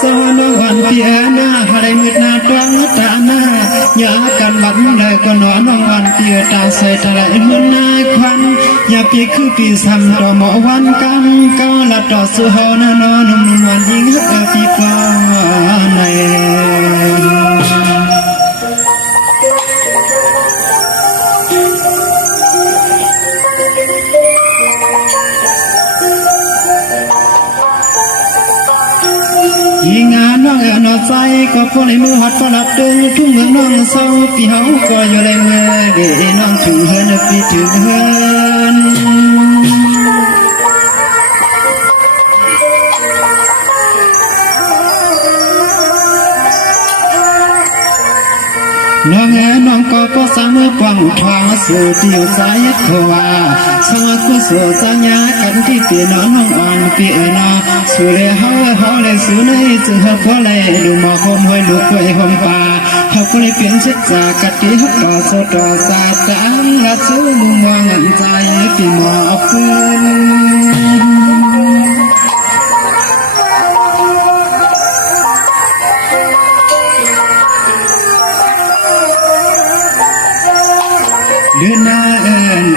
สอนวันเปียหน้าหายมืดหน้าตวังตาหน้าอย่ากันหลับเลยก็นอนวันเปียตาใส่ตะไหลมือหน้าควันอย่าปีคือปีซ้ำต่อหมอวันกันก็ละต่อสู้เฮานอนนมวันยิงปีกว่าในงานน้องนอใจก็พอในมือหัดฝรั่งดึงทุ่งเมืองน้องเศร้าปีเฮาก็อยู่ในเมืองเดน้องถึงเฮินปีถึงเฮินน้องน้องก็สามมือกว้างทองสู่ที่สายขวาสวัสดิ์สู่สัญญากันที่เปลี่ยนน้องอ่อนเปลี่ยนสู่เลยเฮาเลยสู่ในจึงเฮาพอเลยดูหมอคมห้อยลูกไว้ห้องป่าเฮาก็เลยเปลี่ยนเช็ดจากกะทิเฮาก็สดต่อสาตามละสู่มุมมองอันใจปีหมอฟื้นเดินหน้า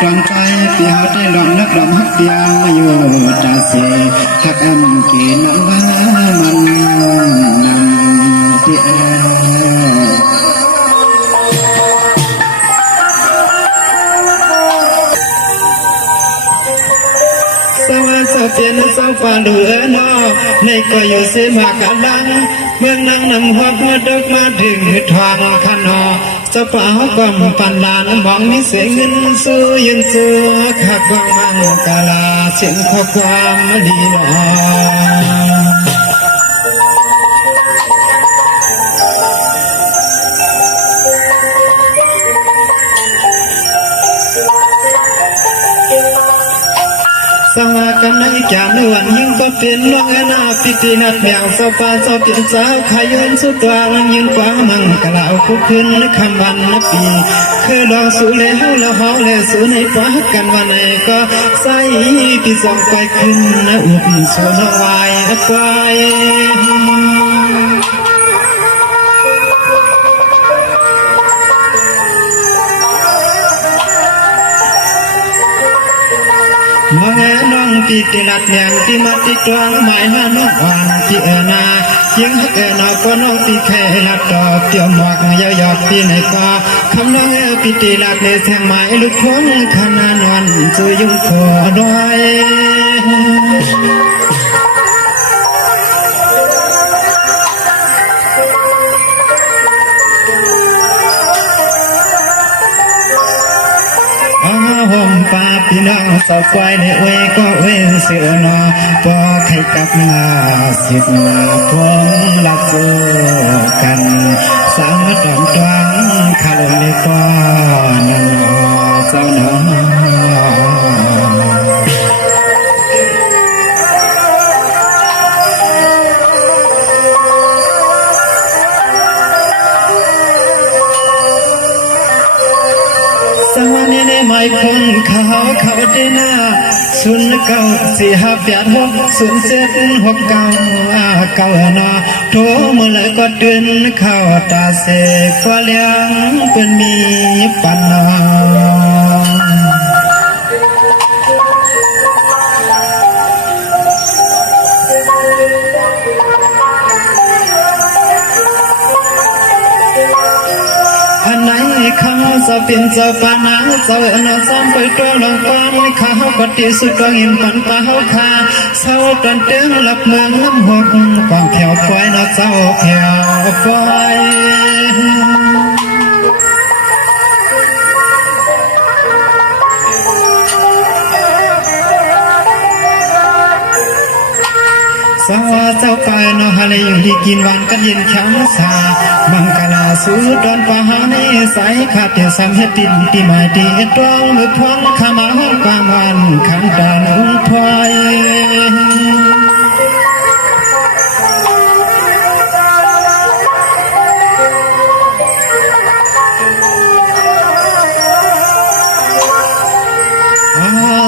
กลางใจเปียวใจหลอนนักดำฮักเปียวอยู่ตาเสฮักแอมกีน้ำว่ามันนำเปียวสวัสดิ์เปลี่ยนสาวฟ้าเหลือนอในก็อยู่เสมากันดังเมืองนั่งนำหัวพอดกมาถึงทางขันอเจ้าป่าก็ปันดานมองมีเสียงเงินสู้ยืนสู้ขักวังมังกาลาเสียงข้อความดีหนอสวัสดิ์กันในแก่นวันยิ่งก็เป็นน้องหน้าพิธีนัดแมวสปาสปินสาวขยืนสุดวางยืนฟ้ามังกะลาวคู่ขึ้นคำวันนับปีคือลองสู่เลยเฮาละเฮาเลยสู่ในฟ้ากันวันไหนก็ใส่ปีสองไปขึ้นนะอุบสู่น้องวายควายน้องปีตินัดแมงที่มาติดตัวหมายหาน้องวันที่นายิ่งนาก็น้องปีแค่นัดดอกเกี่ยวหมอกยาวหยอกปีไหนก็คำน้องปีตินัดในแทงหมายลูกคนขนาดวันจะยุ่งขอด้วยห่มป่าพี่น้องสาวควายในเวก็เวเสือนอพอใครกลับมาสิบมาพงลักจูกันสามดอมตวังขาลงในก้อนนอเจ้าหนอไม่คนเขาได้หน้าศูนย์เก้าสี่ห้าแปดหกศูนย์เจ็ดหกเก้าเก้านอโทรมือเลยก็เดินเข้าตาเสกก็เลี้ยงเป็นมีปัญหาอันไหนเขาจะเป็นเจ้าปานาเจ้าเนาซ้ำไปตัวลงปานเขาปฏิสุดก็เห็นปันตาเขาคาเศร้ากันเตือนหลับเมืองน้ำหดกองแถวควายนาเจ้าแถวควายสาวเจ้าไปนอฮาเลยอยู่ที่กินวันกันเย็นช้ำสามังกลาสูดอนปะหาในสายขาดเดียวสามเฮตินที่มาตีตรองมือพวงขามาห้องกลางวันขันตาหนุ่มพลอย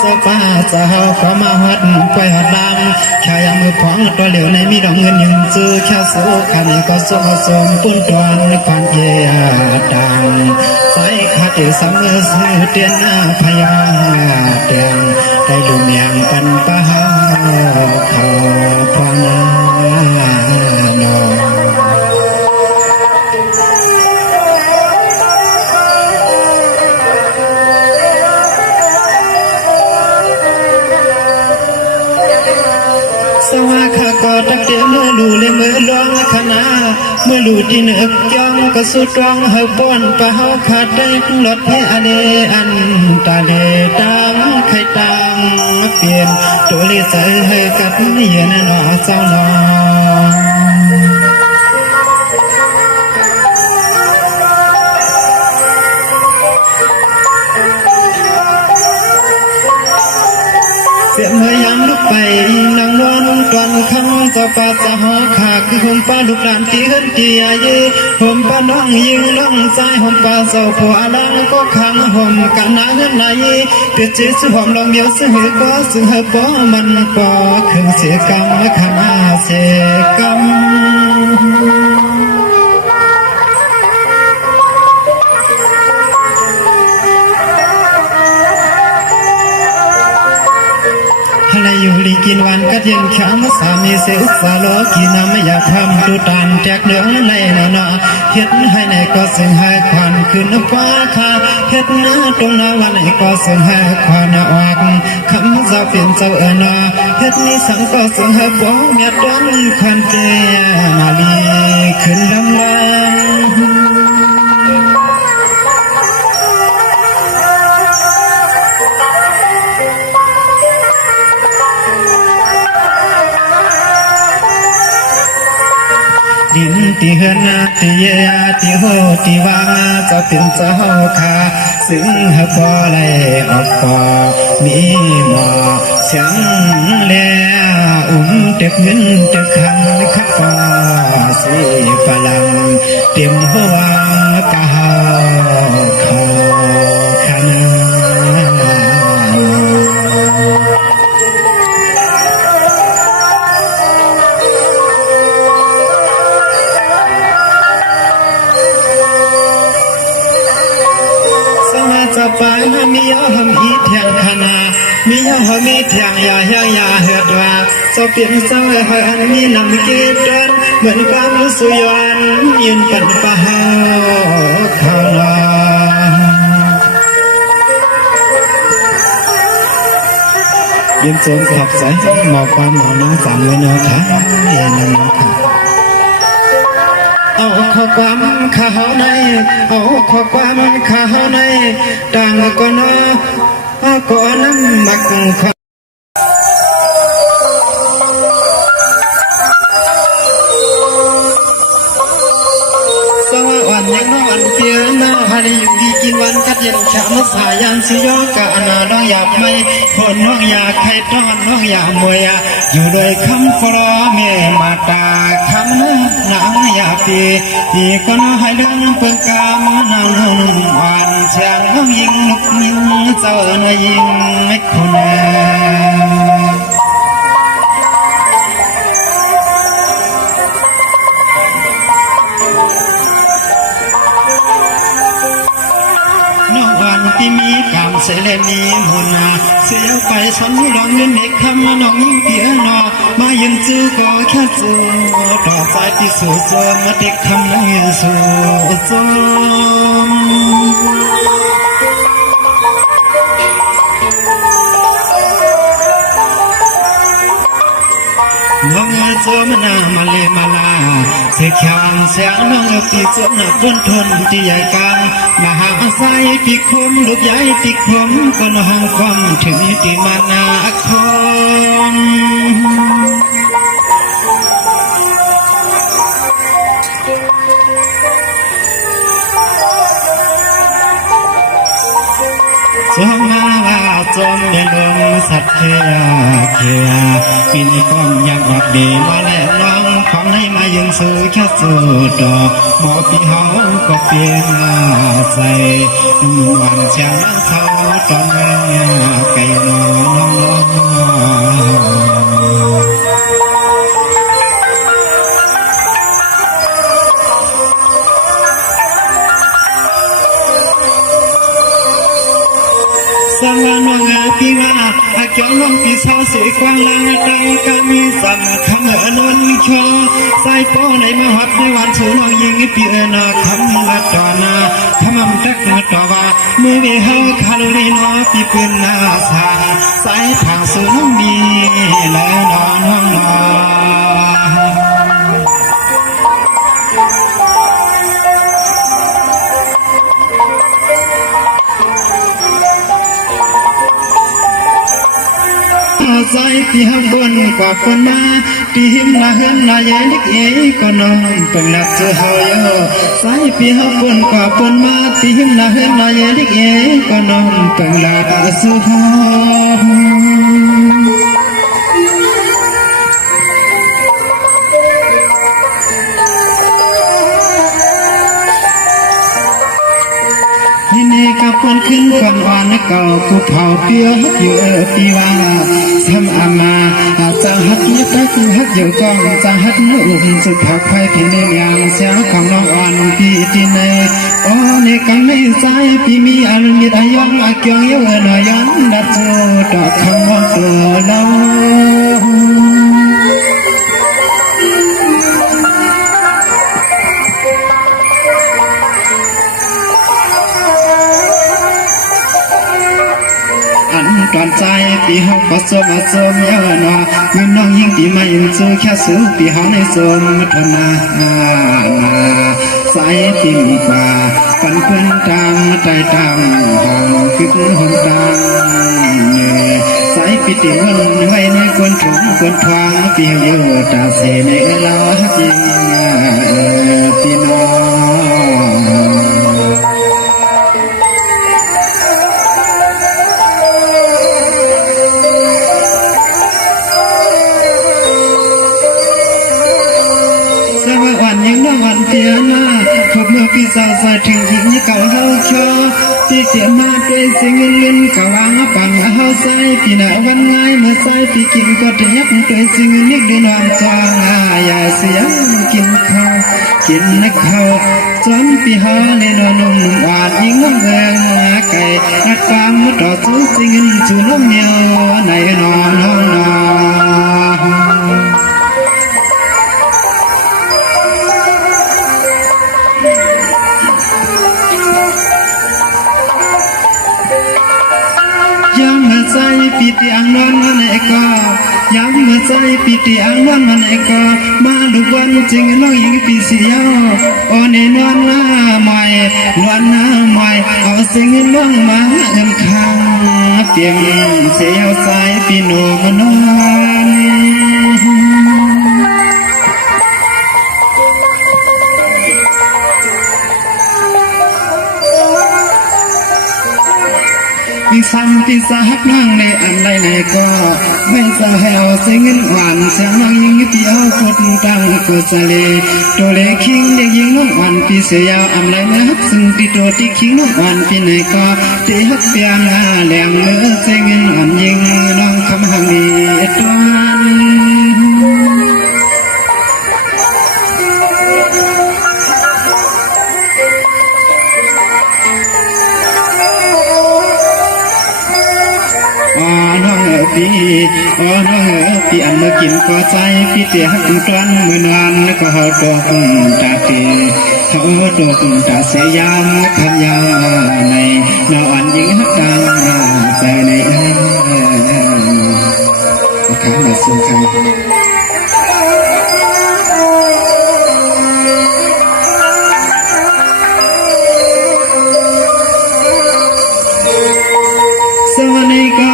เจ้าฟ้าเจ้าขอมาหัดไปหัดดัง ชายมือพองตัวเหลวในมีดอกเงินยังซื้อแค่สู้ขันก็สู้สมปุ้นตอนควันเยียดังใส่ขาดสามเมื่อซื้อเตียนพยาเตียงได้ดูเมียงกันปะฮาเขาพองนอสว่าข้าก็ตักเดียวเมื่อลูเลยเมื่อลองขณะเมื่อลูที่เนือกจ้องก็สุดร้องเฮาป้อนปะเฮาขาดได้หลดให้อเดอันตาเดตังไข่ตังเปลี่ยนตัวลิเซเฮกับเนียนนอเจ้าน้องเสียงเมื่อยามลุกไปนางนวลตอนคำจะปาจะหอขาคือห่มป้าลูกหลานตีเฮินตีอายุห่มป้าน้องยิงน้องใจห่มป้าเศร้าผัวลังก็ขังห่มกันหนาเฮินไหนเปียจีสุหอมลองเดียวซึ่งหือก็ซึ่งเฮปอมันปอคืนเสียกรรมขนาเสียกรรมอะไรอยู่ลีกินวันก็เย็นช้ำสามีเสียอุตสาโลกีน้ำไม่อยากทำดูตามแจกเนื้อในนาเฮ็ดให้ไหนก็สิ่งให้ควันขึ้นฟ้าคาเฮ็ดหน้าตรงหน้าวันไหนก็สิ่งให้ควันออกคำเจ้าเปลี่ยนเจ้านาเฮ็ดนี้สังก็สิ่งให้บ้องเมียดังควันเจนาลีขึ้นลำลดินที่เฮือนที่เยียที่โหที่วางจะเป็นเจ้าขาซึ่งหาพอไหลออกปอมีหมอเสียงเลี้ยเด็กเงินเด็กคำขับฟ้าสีฝรั่งเต็มหัวกะหาเขาขนาจะไปมียอมอีเทียงขนามียอมมีเทียงยาเหือดว่าจะเปลี่ยนเศร้าเฮือนมีนำกิดเดินเหมือนความสุยวันยืนเป็นป่าเขาลายืนโจมขับสายหมอกความหมอน้องสั่งไว้เนื้อขาเย็นนั่นค่ะเอาข้อความข้าในเอาข้อความข้าในต่างก็นะก็น้ำมักข้าสว่าวันยังนอนเพียงนาฮันอยู่ดีกินวันกัดเย็นขามสายันสิยอกะนาน้องอยากไม่คนน้องอยากใครต้อนน้องอยากมวยอยู่โดยคำฟลอเมมาตาคำนางอยากปีก็น้องให้เรื่องเปิดกามนางนุ่มอ่อนเชียงน้องยิงลุกยิงเจ้าหน้ายิงคนที่มีกามเสเลนีมุนาเสียไปฉันร้องเงินเด็กคำน้องยิ่งเพียนอมายืนจื้อก็แค่จูต่อสายที่สู่โซมาเด็กคำน้องยืนสู่โซน้องโจมนามาเลมาลาเสียขางเสียงน้องปีจมนักบนทนที่ใหญ่กลางมหาสายปีคมลูกใหญ่ปีคมก็น้องความถึงที่มานาคมจมมาว่าจมในลมสัตว์เคียปีนี้ก้มอยากออกดีมาแล้วน้องของให้มายังซื้อแค่สูดดอกหมอปีเฮาก็เปลี่ยนใส่วันเช้าเช้าตอนไก่นอน เกี่ยวน้องปีสาวสวยกว้างลางดังกันมีสั่นคำนนชอสายป้อในมหัดในวันสูน้องยิงปีนาคำละตอนาทำตักมาต่อว่ามือเบี้ยคาลีนอปีปืนนาสาสายผ่าสูน้องดีและน้องน้องใจปีหักบนกว่าคนมาปีหิมนาเฮินนายลิกเอก็นอนเป็นหลักเสือหอยใจปีหักบนกว่าคนมาปีหิมนาเฮินนายลิกเอก็นอนเป็นหลักเสือหอยนี่กับคนขึ้นก่อนอ่อนเก่ากูเผาเปียฮักอยู่ปีว่าทำอามาจะฮักยึดรักฮักอยู่กองจะฮักนุ่มสุดผักไผ่พินเลียงเสียของน้องอ่อนปีตีเนโอ้ในกังในใจปีมีอารมณ์ยึดอายังอาเกียงเยอะหน่อยยันดัดจูดอกคำว่าตัวเราตอนใจปีห้องก็สมสมเยอะหนอเงินน้องยิ่งปีไม่ยินสู้แค่สู้ปีห้องในสมทนาสายปีมีป่าปันเพื่อนตามใจตามห้องคือหนตามสายปีติวันไว้ในคนถุงคนทางปีเยอะตาเสในลาจริงปีน้องวันเตียนาพบเมื่อพี่สาวสายถึงหญิงเก่าเฮาชอที่เตียมาด้วยสิ่งเงินกวางปังเฮาใส่พี่น่ะวันง่ายเมื่อใส่พี่กินก็จะยับด้วยสิ่งนิดเดียวนอนจางอย่าเสียกินข้าวกินนักข้าวจนพี่หาในนอนนุ่มหวานยิ่งน้องแดงไก่นักกามมุดต่อสู้สิ่งเงินจูน้องเหนียวในนอนห้องนอนยังเมื่อใจปีติอังนอนมันเอกยังเมื่อใจปีติอังนอนมันเอกมาลุกวันจริงน้องยิงปีเสียวโอเนนอนหน้าใหม่นอนหน้าใหม่เอาสิ่งน้องมาเอ็มข้างเปียงเสียวใจปีโนมนอนปีซ้ำปีสาหักนั่งในอันใดไหนก็ไม่จะให้เอาเสียงเงินหวานเสียงน้องยิงที่เอากดตั้งกุศลตัวเล็กคิงเด็กยิงน้องหวานปีเสียเอาอันใดนะฮักซึ่งปีตัวที่คิงน้องหวานปีไหนก็ที่ฮักเปียงแหลงเนื้อเสียงเงินหวานยิงน้องคำหังนี้ตัวปีอันเมื่อกินก็ใจพี่เตี้ยหักกลั้นเมื่อนานก็หาตัวกุ่มตาเตีเขาตัวกุ่มตาเสียยามขันยาในนอนยิงหักดังใจในข้ามาสู้ใครสวัสดีก็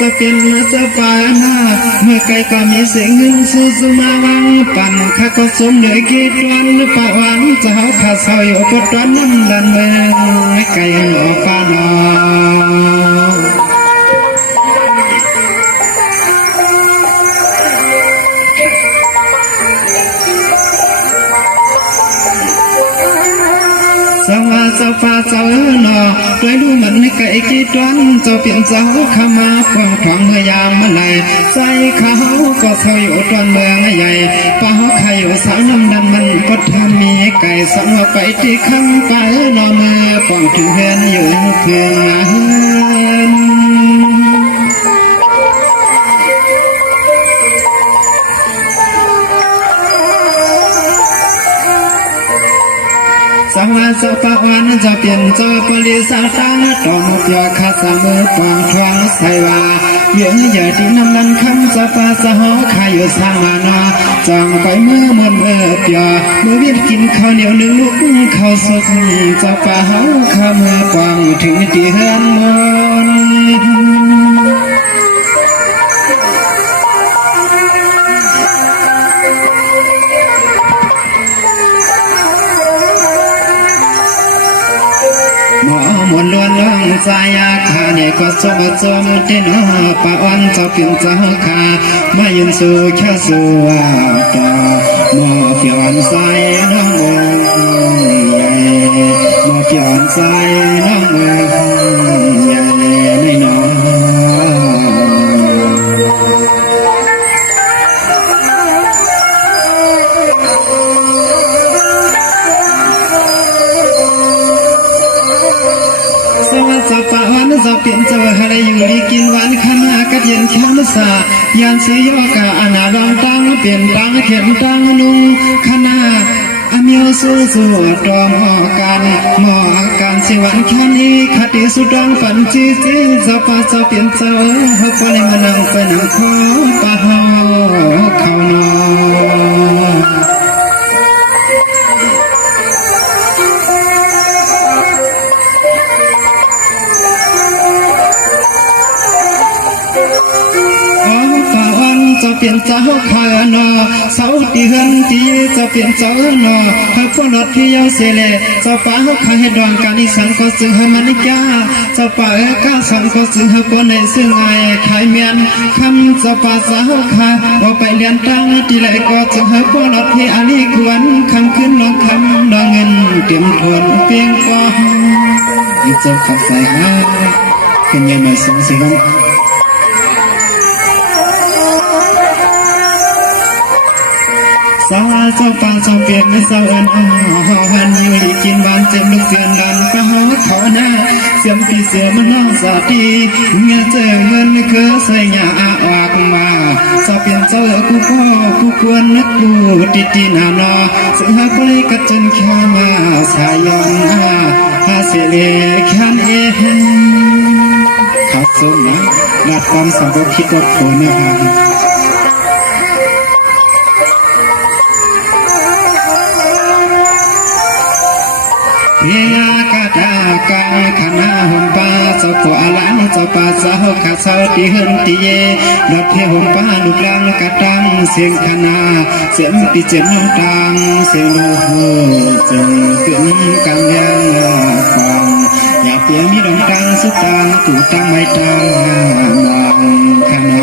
จะเป็นสบายนะเมื่อไกลก็มีเสียงหนึ่งสู้มาวังปั่นข้าก็สมเดือยกีดวันป่าวันจะหาข้าเสาอยู่ปดวันนั่นดันเมืองไกลหล่อฟ้านอสวัสดิ์ฟ้าเจ้าหนอด้วยดูมันในไก่กีดวันเจ้าเปลี่ยนเจ้าข้ามาปวงทองเมื่อยามเมื่อไรใจเขาก็เศร้าอยู่ตอนเมืองใหญ่ป่าเขาใครอยู่สาวน้ำดันมันก็ทำมีไก่สองไปที่ข้างไปนอมือปองถึงเฮือนอยู่เพื่อนเฮือน สังวาสปะวันจะเปลี่ยนจอปริสาตาตอมยาคาสามปองทวงไสวาเยื่อใหญ่ที่น้ำลันคำจะปาสะหอขายอยู่สร้างมานาจังไปเมื่อมันเเปียเมื่อวิทกินข้าวเหนียวหนึ่งลูกข้าวสดจะปาเฮาข้ามือปองถึงตีเฮือนมนมวนล้วนล้องใจอาคาเนี่ยก็สมจมเต้นปะอ่อนจะเป็นเจ้าขามายืนสู่แค่สู่ต่อหมอเปียนใจน้องหมอเปียนใจน้องใหญ่ไม่น้อยจะปะวันจะเปลี่ยนจะอะไรอยู่ดีกินวันขณะกัดเย็นแค่สายานสีโยกาอนาดองตังเปลี่ยนตังเข็มตังนุ่งขณะอเมียวสู้สู้ตอมหอกันหมอการสิวันแค่นี้คติสุดองฝันจีจีจะปะจะเปลี่ยนจะเฮปเลยมานั่งไปนั่งขอปะเฮาเขานอจะเปลี่ยนเจ้าขานอเสาตีเฮือนตีจะเปลี่ยนเจ้านอให้พวกรถที่ยาวเสเลจะป่าเขาขายให้ดองการอีสานก็ซึ่งให้มันนิกาจะป่าก้าสันก็ซึ่งให้ปนในซึ่งไงขายเมียนคำจะป่าสาวขาว่าไปเรียนตั้งทีไรก็จึงให้พวกรถที่อันนี้ควรคำขึ้นลงคำดองเงินเตรียมทนเพียงพอเจ้าขับใส่หาเป็นยังไงสงสัยสาวเจ้าป่าเจ้าเปลี่ยนไม่สาวเอิญหันอยู่ดีกินบ้านเจ็บลูกเสียนดันก็หาเขาหน้าเสียมปีเสือมันน้องสาดีเมียเจอเงินคือใส่ยาออกมาเจ้าเปลี่ยนเจ้ากูก็กูควรนึกกูตินานอซึ่งหากเลยกัดจนแค่มาสายอนหาเสียเลยแค่เองขับส่งนะรัดความสำคัญคิดว่าโผล่นะครับเฮียกะดากาขณะหุ่มป้าเจ้าตัวอาลันเจ้าป่าเจ้าขาเจ้าตีเฮินตีเยดอกเพียหุ่มป้าลูกลางกะตังเสียงขณะเสียงตีเจ็บน้ำตังเสียงลูกหูจงขึ้นกำยังฟังอย่าเปลี่ยนมีดอกตังสุดตังตูตังไม่ตังมองขณะ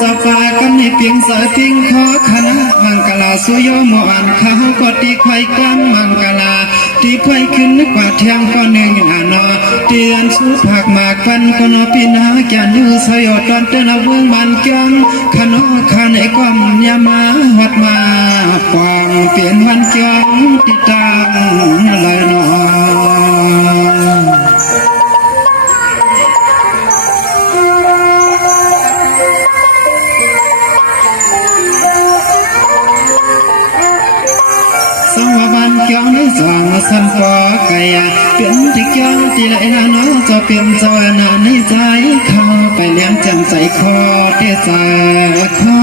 จะปากันในเพียงสาติงขอคณะมังกลาสุโยมอ่านข้าวก็ตีไข่กล้ำมังกลาตีไข่ขึ้นกว่าเทียงก็หนึ่งนอเตียนสู้ผักหมากพันก็นอปีนาแกนยูสยดตอนเตนเวงมันเกียงขนอขันไอ้ก้อมยามาหัดมาปองเปลี่ยนวันเกียงติตามเลยนอเกี่ยวในสองสันปอไก่เปลี่ยนที่เกี่ยวที่ไหนนะน้องจะเปลี่ยนเจ้าหน้าในใจเข้าไปเลี้ยงจำใจคอเตใจคอ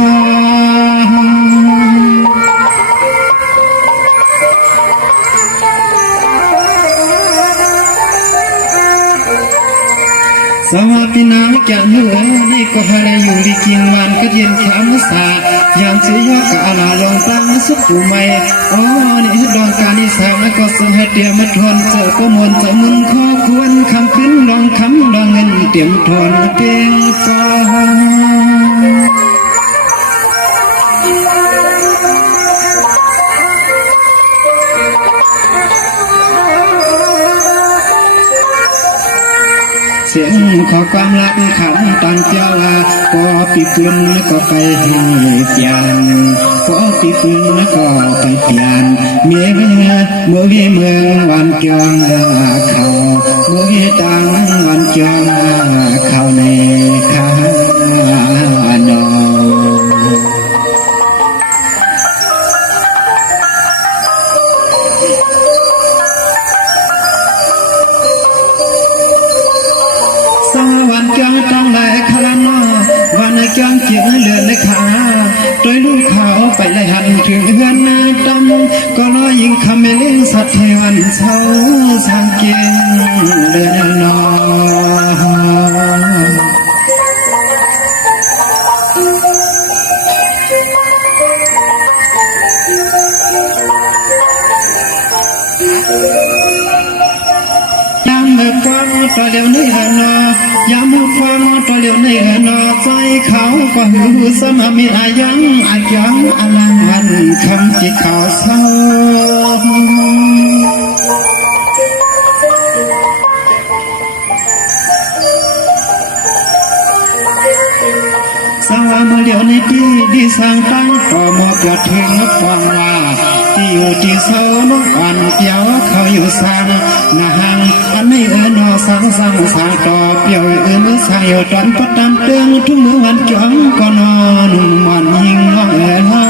สวัสดีนางแก่เนื้อนี่ก็ให้อยู่ดีกินวันก็เย็นแข็งสาอย่างเสียกะลาลงตั้งสุขอยู่ไม่อ๋อนี่ดองการนิสามก็ส่งให้เตรียมทนเจอก็มวลจะมุนข้อควรคำขึ้นลองคำลองเงินเตรียมทนเพียงพอ เสียงขอความรักขันตันเจ้าก็ปีกุลก็ไปให้เปลี่ยนก็ปีกุลก็ไปเปลี่ยนเมีย มือวีเมืองวันเกียงเขามือวีตังวันเกียงเขาในข้านอวันเกียงต้องไหลคลานอวันในเกียงเจียงเลือนในขาโดยลูกเขาไปไล่หันถึงเฮือนนาดำก็รอยิงคำเมลิงสัตว์เทวันเช้าสังเกตเดินนอยามเมื่อความตัวเดียวในเฮือนอยามเมื่อความตัวเดียวในเฮือนใจเขาก็หูสมมิตรอายังอายังอลังวันคำจิตเขาเศร้าสร้างมาเดียวในปีที่สร้างตั้งก็มอบยอดถึงฟังว่าที่อยู่ที่เศร้าน้องอ่อนเปียวเขาอยู่สร้างนาหังอันไม่นอสร้างต่อเปียวสร้างอยู่ตอนปัดตามเตืองทุกมือวันจ้องก็นอนมันยิงน้องเฮา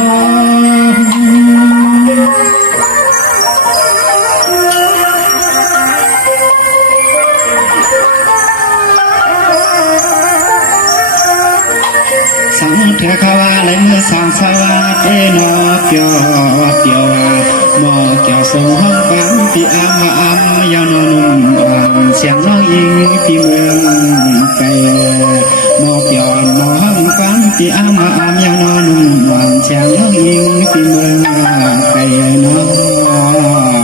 สังเถขวาเลยเมื่อสังสวาเตนอเปียวหมอเกี่ยวส่งห้องฟังที่อามยาวนนุ่มเสียงน้องอิงที่เมืองไกลหมอเกี่ยวหมอห้องฟังที่อามยาวนนุ่มเสียงน้องอิงที่เมืองไกลน้อง